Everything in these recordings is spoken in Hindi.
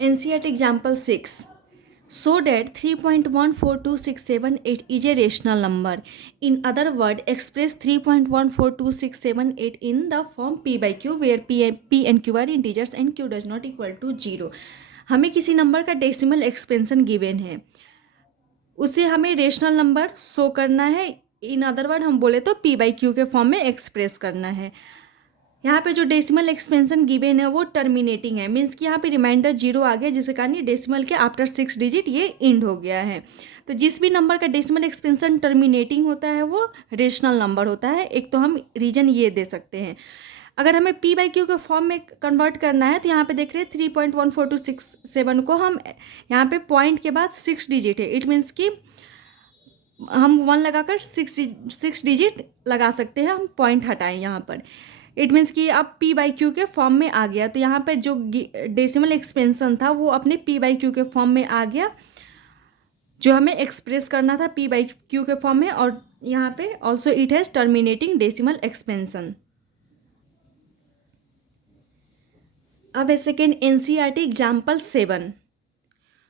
NCERT example 6. So that 3.142678 is a rational number. In other words, express 3.142678 in the form p by q where p and q are integers and q does not equal to 0. हमें किसी नंबर का डेसिमल एक्सपेंशन गिवन है, उसे हमें रेशनल नंबर शो करना है. इन अदर वर्ड हम बोले तो p बाई क्यू के फॉर्म में एक्सप्रेस करना है. यहाँ पे जो डेसिमल एक्सपेंशन गिवन है वो टर्मिनेटिंग है, मीन्स कि यहाँ पे रिमाइंडर 0 आ गया, जिसके कारण ये डेसिमल के आफ्टर 6 डिजिट ये इंड हो गया है. तो जिस भी नंबर का डेसिमल एक्सपेंशन टर्मिनेटिंग होता है वो रेशनल नंबर होता है. एक तो हम रीजन ये दे सकते हैं. अगर हमें p बाई क्यू के फॉर्म में कन्वर्ट करना है तो यहाँ पे देख रहे हैं 3.1427 को हम यहाँ पे पॉइंट के बाद 6 डिजिट है. इट मीन्स कि हम 1 लगाकर 6 डिजिट लगा सकते हैं. हम पॉइंट हटाएं यहाँ पर. इट मीन्स कि अब p बाई क्यू के फॉर्म में आ गया. तो यहाँ पर जो डेसिमल एक्सपेंशन था वो अपने p बाई क्यू के फॉर्म में आ गया, जो हमें एक्सप्रेस करना था p बाई क्यू के फॉर्म में. और यहाँ पे also it has terminating decimal expansion. अब है second NCERT example 7.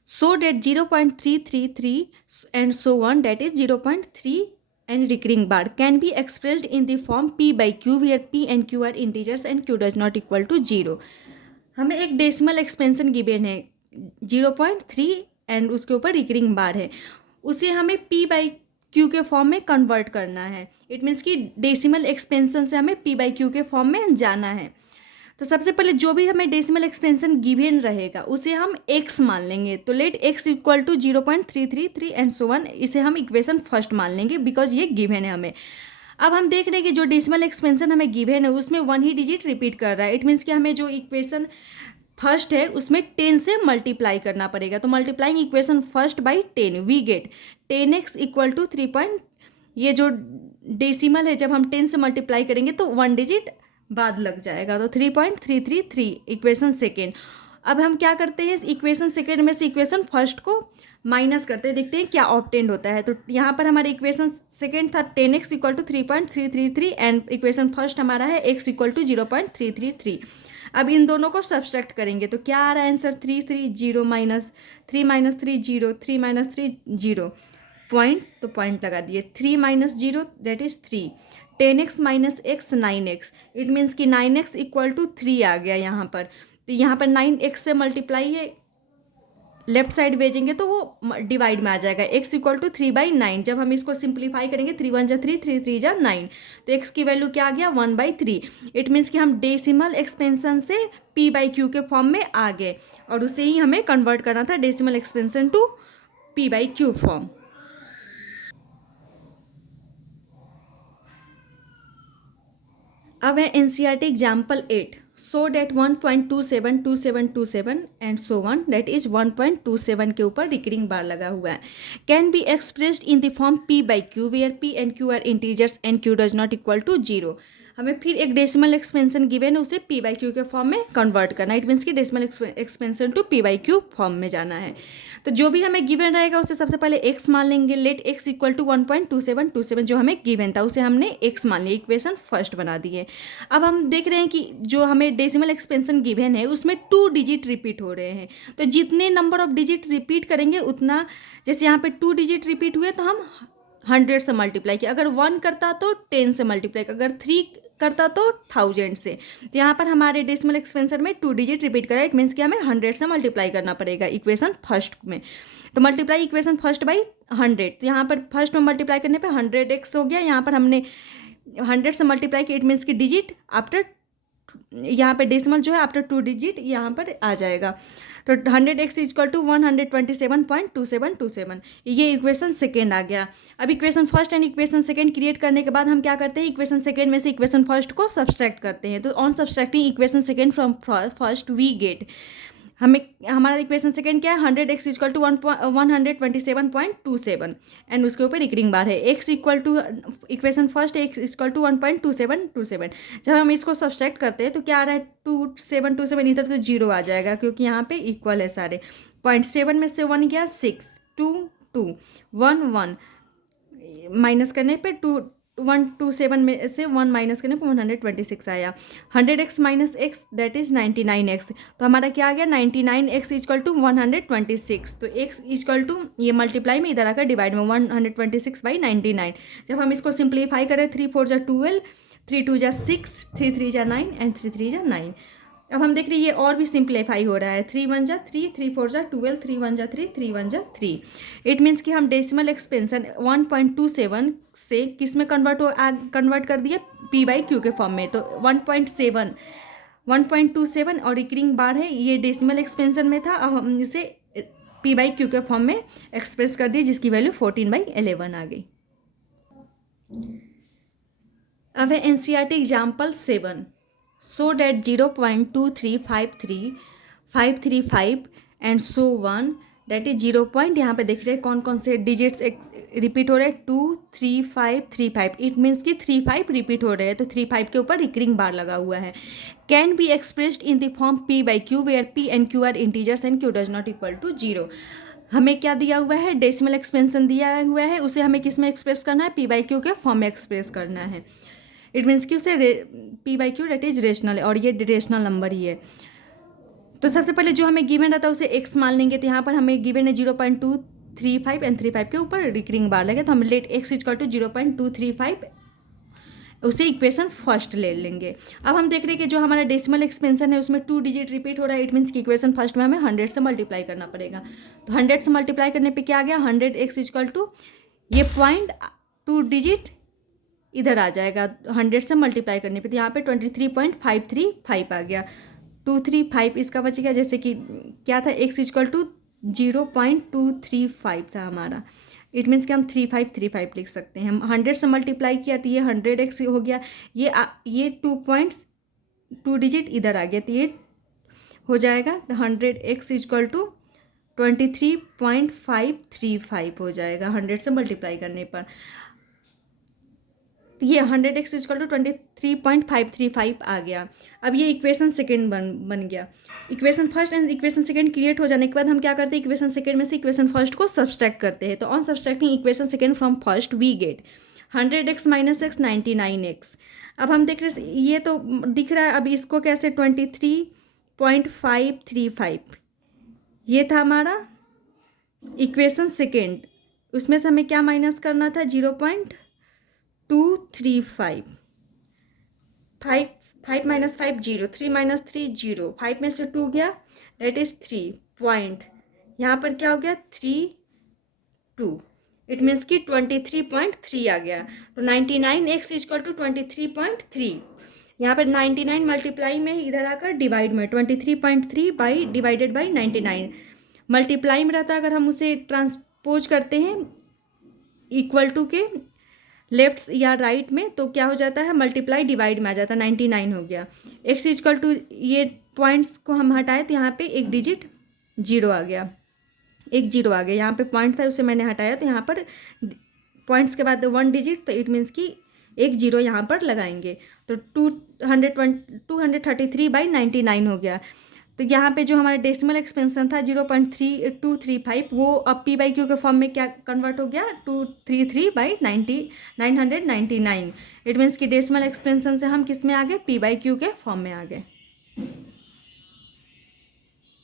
So that 0.333 and so on, that is 0.3 and recurring bar can be expressed in the form p by q where p and q are integers and q does not equal to 0. हमें एक डेसिमल एक्सपेंशन गिवन है 0.3 एंड उसके ऊपर रिकरिंग बार है, उसे हमें p बाई q के फॉर्म में कन्वर्ट करना है. इट मीन्स कि डेसिमल एक्सपेंशन से हमें p बाई q के फॉर्म में जाना है. तो सबसे पहले जो भी हमें डेसिमल एक्सपेंशन गिवन रहेगा उसे हम x मान लेंगे. तो let x equal to 0.333 and so on, इसे हम इक्वेशन फर्स्ट मान लेंगे बिकॉज ये गिवन है हमें. अब हम देख रहे हैं कि जो डेसिमल एक्सपेंशन हमें गिवन है उसमें 1 ही डिजिट रिपीट कर रहा है. इट मीन्स कि हमें जो इक्वेशन फर्स्ट है उसमें 10 से मल्टीप्लाई करना पड़ेगा. तो multiplying equation first by 10 we get 10x equal to 3. ये जो डेसिमल है जब हम 10 से मल्टीप्लाई करेंगे तो 1 डिजिट बाद लग जाएगा. तो 3.333 इक्वेशन सेकेंड. अब हम क्या करते हैं, इक्वेशन सेकेंड में से इक्वेशन फर्स्ट को माइनस करते हैं, देखते हैं क्या ऑब्टेंड होता है. तो यहाँ पर हमारे इक्वेशन सेकेंड था 10x equal to 3.333 and equation first हमारा है x इक्वल टू 0.333. अब इन दोनों को सब्सट्रैक्ट करेंगे तो क्या आ रहा है आंसर 3 माइनस 3 0 3 3 0 पॉइंट. तो पॉइंट लगा दिए. 3 minus 0 that is 3. 10x minus x 9x. It means कि 9x इक्वल टू 3 आ गया यहाँ पर. तो यहाँ पर 9x से मल्टीप्लाई है, लेफ्ट साइड भेजेंगे तो वो डिवाइड में आ जाएगा. x equal to 3/9. जब हम इसको सिंप्लीफाई करेंगे 3 1 जा 3 3 3 जा 9. तो x की वैल्यू क्या आ गया 1/3. इट मीन्स कि हम डेसिमल एक्सपेंशन से p बाई क्यू के फॉर्म में आ गए और उसे ही हमें कन्वर्ट करना था decimal expansion to p by q form. अब है NCERT example 8. So that 1.272727 and so on, that is 1.27 के ऊपर रिकरिंग बार लगा हुआ है. Can be expressed in the form p by q where p and q are integers and q does not equal to 0. हमें फिर एक डेसिमल एक्सपेंशन गिवन है उसे p बाई क्यू के फॉर्म में कन्वर्ट करना. इट मीन्स कि decimal expansion to p by q form में जाना है. तो जो भी हमें गिवन रहेगा उसे सबसे पहले x मान लेंगे. लेट x इक्वल टू 1.2727 जो हमें गिवन था उसे हमने x मान लिया, इक्वेशन फर्स्ट बना दिए. अब हम देख रहे हैं कि जो हमें डेसिमल एक्सपेंशन गिवन है उसमें 2 डिजिट रिपीट हो रहे हैं. तो जितने नंबर ऑफ डिजिट रिपीट करेंगे उतना, जैसे यहाँ पे 2 डिजिट रिपीट हुए तो हम 100 से मल्टीप्लाई किया. अगर 1 करता तो 10 से मल्टीप्लाई, अगर 3 करता तो 1000 से. तो यहाँ पर हमारे डेसिमल एक्सपेंशन में 2 डिजिट रिपीट करा. इट मीन्स कि हमें 100 से मल्टीप्लाई करना पड़ेगा इक्वेशन फर्स्ट में. तो मल्टीप्लाई इक्वेशन फर्स्ट बाई 100. तो यहाँ पर फर्स्ट में मल्टीप्लाई करने पे 100x हो गया. यहाँ पर हमने 100 से मल्टीप्लाई किया. इट मीन्स कि डिजिट आफ्टर, यहाँ पे डेसिमल जो है आफ्टर 2 डिजिट यहाँ पर आ जाएगा. तो 100x इक्वल टू 127.2727. ये इक्वेशन सेकेंड आ गया. अब equation first and equation second create करने के बाद हम क्या करते हैं, इक्वेशन सेकेंड में से इक्वेशन फर्स्ट को सब्सट्रैक्ट करते हैं. तो on subtracting equation second from first we get, हमें हमारा इक्वेशन सेकेंड क्या है 100x इक्वल टू 127.27 एंड उसके ऊपर रिकरिंग बार है. x equal to equation first x equal to 1.2727. जब हम इसको सब्सट्रैक्ट करते हैं तो क्या आ रहा है 2727, इधर तो 0 आ जाएगा क्योंकि यहाँ पे इक्वल है सारे. 0.7 में से 1 गया 6, 2 2 1 1 माइनस करने पे 2 127 में से 1 माइनस करने पर 126 आया। 100x minus x that is 99x, तो हमारा क्या आ गया 99x इजकल टू 126। तो x इजकल टू ये मल्टीप्लाई में इधर आकर डिवाइड में 126/99। जब हम इसको सिंप्लीफाई करें 3 4 जा 12, 3 2 जा 6, 3 3 जा 9 एंड 3 3 जा 9। अब हम देख रहे हैं ये और भी सिंप्लीफाई हो रहा है। 3 1 जा 3, 3 4 जा 12, 3 1 जा 3, 3 1 जा 3। इट मीन्स कि हम डेसिमल एक्सपेंशन 1.27 से किस में कन्वर्ट कर दिया, p/q के फॉर्म में। तो 1.27 और रिकरिंग बार है, ये डेसिमल एक्सपेंशन में था। अब हम इसे p/q के फॉर्म में एक्सप्रेस कर दिए, जिसकी वैल्यू 14/11 आ गई। अब है NCERT example 7। So that 0.2353, 535 and so on that is 0 point, यहाँ पे देख रहे हैं कौन कौन से डिजिट्स रिपीट हो रहे हैं, 2 3 5 3 5। इट मीन्स कि 3 5 रिपीट हो रहे हैं, तो 3 5 के ऊपर रिकरिंग बार लगा हुआ है। Can be expressed in the form p/q where p and q are integers and q does not equal to 0। हमें क्या दिया हुआ है, डेसिमल एक्सपेंशन दिया हुआ है, उसे हमें किस में एक्सप्रेस करना है, p/q के फॉर्म में एक्सप्रेस करना है। इट मीन्स कि उसे p/q डेट इज रेशनल है और ये रेशनल नंबर ही है। तो सबसे पहले जो हमें गिवन रहता है उसे x मान लेंगे। तो यहाँ पर हमें गिवन है 0.235 एंड 35 के ऊपर रिकरिंग बार लगे, तो हम लेट x इक्वल टू 0.235 उसे इक्वेशन फर्स्ट ले लेंगे। अब हम देख रहे हैं कि जो हमारा डेसिमल एक्सपेंशन है उसमें 2 डिजिट रिपीट हो रहा है। इट मीन्स कि इक्वेशन फर्स्ट में हमें 100 से मल्टीप्लाई करना पड़ेगा। तो 100 से मल्टीप्लाई करने पे क्या आ गया, 100x इक्वल टू ये पॉइंट 2 डिजिट इधर आ जाएगा 100 से मल्टीप्लाई करने पे। तो यहाँ पे 23.535 आ गया। 235 इसका बच गया, जैसे कि क्या था, x इक्वल टू 0.235 था हमारा। इट मीन्स कि हम 3535 लिख सकते हैं। हम 100 से मल्टीप्लाई किया तो ये 100x हो गया। ये 2 डिजिट इधर आ गया, तो ये हो जाएगा 100x इक्वल टू 23.535 हो जाएगा 100 से मल्टीप्लाई करने पर। तो ये 100x इक्वल टू 23.535 आ गया। अब ये इक्वेशन सेकेंड बन गया। Equation first and equation second create हो जाने के बाद हम क्या करते हैं, इक्वेशन सेकेंड में से इक्वेशन फर्स्ट को सब्सट्रैक्ट करते हैं। तो on subtracting equation second from first we get 100x minus x 99x। अब हम देख रहे ये तो दिख रहा है, अब इसको कैसे 23.535 ये था हमारा इक्वेशन सेकेंड। उसमें से हमें क्या माइनस करना था, 0.235। 5 माइनस 5 0, 3 माइनस 3 0, 5 में से 2 गया डेट इज 3 पॉइंट, यहाँ पर क्या हो गया 32। इट मीन्स कि 23.3 आ गया। तो 99x इक्वल टू 23.3। यहाँ पर 99 मल्टीप्लाई में इधर आकर डिवाइड में 23.3 बाई डिवाइडेड बाई 99 मल्टीप्लाई में रहता। अगर हम उसे ट्रांसपोज करते हैं इक्वल टू के लेफ्ट या राइट में तो क्या हो जाता है, मल्टीप्लाई डिवाइड में आ जाता है, 99 हो गया। x इक्वल टू ये पॉइंट्स को हम हटाए तो यहाँ पे एक डिजिट 0 आ गया, एक 0 आ गया। यहाँ पे पॉइंट था उसे मैंने हटाया तो यहाँ पर पॉइंट्स के बाद 1 डिजिट, तो इट मीन्स कि एक 0 यहाँ पर लगाएंगे। तो 233/99 हो गया। तो यहाँ पे जो हमारा डेसिमल एक्सपेंशन था 0.3235 वो अब p/q के फॉर्म में क्या कन्वर्ट हो गया 233/999। इट मीन्स कि डेसिमल एक्सपेंशन से हम किस में आ गए, p/q के फॉर्म में आ गए।